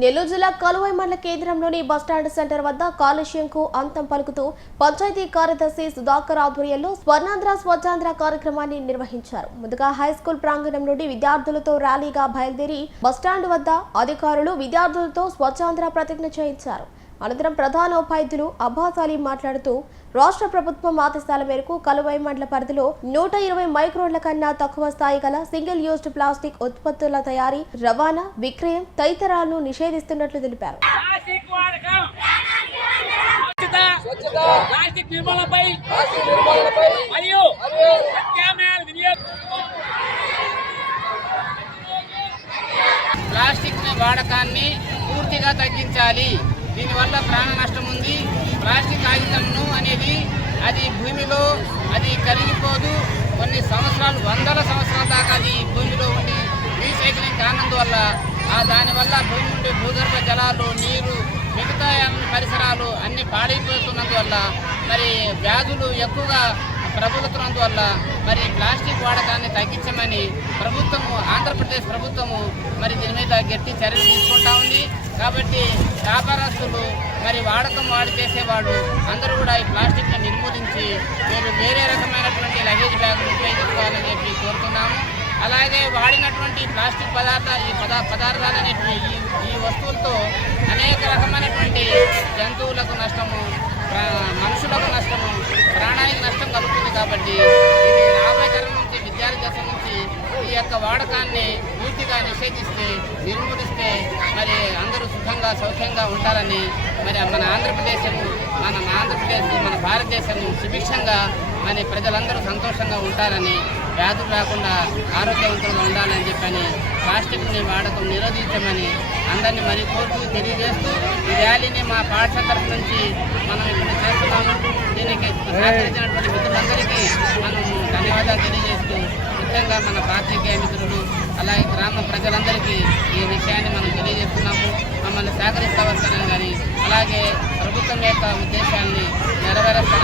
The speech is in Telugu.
నెల్లూరు జిల్లా కలువై మండల కేంద్రంలోని బస్టాండ్ సెంటర్ వద్ద కాలుష్యంకు అంతం పలుకుతూ పంచాయతీ కార్యదర్శి సుధాకర్ ఆధ్వర్యంలో స్వర్ణాంధ్ర స్వచ్ఛాంధ్ర కార్యక్రమాన్ని నిర్వహించారు. ముందుగా హై స్కూల్ ప్రాంగణం నుండి విద్యార్థులతో ర్యాలీగా బయలుదేరి బస్టాండ్ వద్ద అధికారులు విద్యార్థులతో స్వచ్ఛాంధ్ర ప్రతిజ్ఞ చేయించారు. అనంతరం ప్రధాన ఉపాధ్యులు అబ్బాస్ అలీ మాట్లాడుతూ రాష్ట్ర ప్రభుత్వం ఆదేశాల మేరకు కలువై మండల పరిధిలో నూట ఇరవై మైక్రోన్ల కన్నా తక్కువ స్థాయి గల సింగిల్ యూజ్డ్ ప్లాస్టిక్ ఉత్పత్తుల తయారీ రవాణా విక్రయం తదితరాలను నిషేధిస్తున్నట్లు తెలిపారు. నిర్మూలనపై మరియు ప్లాస్టిక్ వాడకాన్ని పూర్తిగా తగ్గించాలి. దీనివల్ల ప్రాణ నష్టం ఉంది. ప్లాస్టిక్ కాగితంను అనేది అది భూమిలో అది కరిగిపోదు. కొన్ని సంవత్సరాలు వందల సంవత్సరాల దాకా అది భూమిలో ఉండి రీసైక్లింగ్ కానందువల్ల వల్ల దానివల్ల భూమి నుండి భూగర్భ జలాలు నీరు మిగతా పరిసరాలు అన్ని పాడైపోతున్నందువల్ల మరి వ్యాధులు ఎక్కువగా ప్రబలుతున్నందువల్ల మరి ప్లాస్టిక్ వాడకాన్ని తగ్గించమని ప్రభుత్వము ఆంధ్రప్రదేశ్ ప్రభుత్వము మరి దీని మీద గట్టి చర్యలు తీసుకుంటా ఉంది. కాబట్టి వ్యాపారస్తులు మరి వాడకం వాడి చేసేవాడు అందరూ కూడా ఈ ప్లాస్టిక్ను నిర్మూలించి మీరు వేరే రకమైనటువంటి లగేజ్ బ్యాగులు ఉపయోగించుకోవాలని చెప్పి కోరుతున్నాము. అలాగే వాడినటువంటి ప్లాస్టిక్ పదార్థ ఈ పదా పదార్థాలనేటివి ఈ ఈ వస్తువులతో అనేక రకమైనటువంటి జంతువులకు నష్టము ప్రా- మనుషులకు నష్టము ప్రాణానికి నష్టం కలుగుతుంది కాబట్టి ఇది రాబోయే తరం నుంచి విద్యార్థి దశ నుంచి ఈ యొక్క వాడకాన్ని మెసేజ్ ఇస్తే నిర్మూలిస్తే మరి అందరూ సుఖంగా సౌఖ్యంగా ఉంటారని మరి మన ఆంధ్రప్రదేశము మన ఆంధ్రప్రదేశ్ మన భారతదేశము సుభిక్షంగా మరి ప్రజలందరూ సంతోషంగా ఉంటారని వ్యాధులు రాకుండా ఆరోగ్యవంతంగా ఉండాలని చెప్పని ప్లాస్టిక్ని వాడకం నిరోధించమని అందరినీ మరి కోరుతూ తెలియజేస్తూ ఈ ర్యాలీని మా పాఠశాల తరఫు నుంచి మనం ఇక్కడ చేస్తున్నాము. దీనికి సహకరించినటువంటి మిత్రులందరికీ మనం ధన్యవాదాలు తెలియజేస్తూ ముఖ్యంగా మన పాత్రికేయ మిత్రులు అలాగే గ్రామ ప్రజలందరికీ ఈ విషయాన్ని మనం తెలియజేస్తున్నాము. మమ్మల్ని సహకరిస్తావస్తానని కానీ అలాగే ప్రభుత్వం యొక్క ఉద్దేశాన్ని నెరవేరుస్తానని